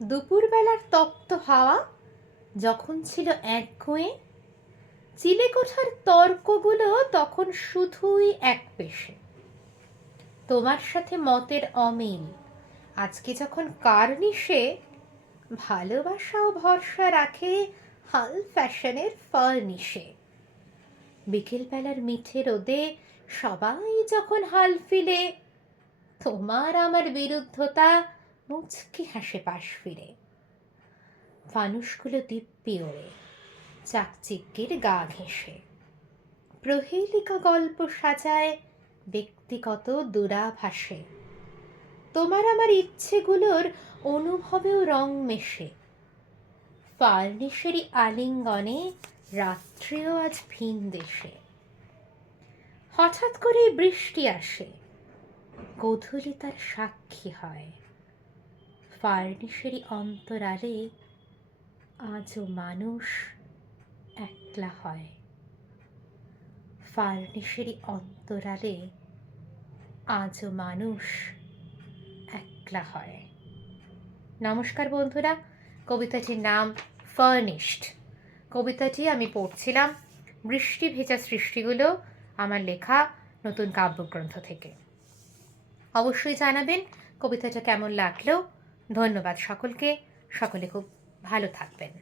দুপুরবেলার তপ্ত হাওয়া যখন ছিল একগুঁয়ে, চিলেকোঠার তর্কগুলো তখন শুধুই এক পেশে। তোমার সাথে মতের অমিল আজকে যখন কার্নিশে, ভালোবাসা ও ভরসা রাখে হাল ফ্যাশনের ফার্নিশে। বিকেলবেলার মিঠে রোদে সবাই যখন হাল ফিলে, তোমার আমার বিরুদ্ধতা মুচকি হাসে পাশ ফিরে। ফানুষগুলো দিব্যি ওড়ে চাকচিক্যের গা ঘেঁষে, প্রহেলিকা গল্প সাজায় ব্যক্তিগত দূরাভাসে। তোমার আমার ইচ্ছেগুলোর অনুভবেও রং মেশে, ফার্নিশেরই আলিঙ্গনে রাত্রিও আজ ভিন দেশে। হঠাৎ করেই বৃষ্টি আসে, গোধূলি তার সাক্ষী হয়, ফার্নিশেরই অন্তরালে আজও মানুষ একলা হয়। ফার্নিশেরই অন্তরালে আজও মানুষ একলা হয়। নমস্কার বন্ধুরা, কবিতাটির নাম ফার্নিশড। কবিতাটি আমি পড়ছিলাম বৃষ্টি ভেজা সৃষ্টিগুলো, আমার লেখা নতুন কাব্যগ্রন্থ থেকে। অবশ্যই জানাবেন কবিতাটা কেমন লাগলো। ধন্যবাদ সকলকে, সকলে খুব ভালো থাকবেন।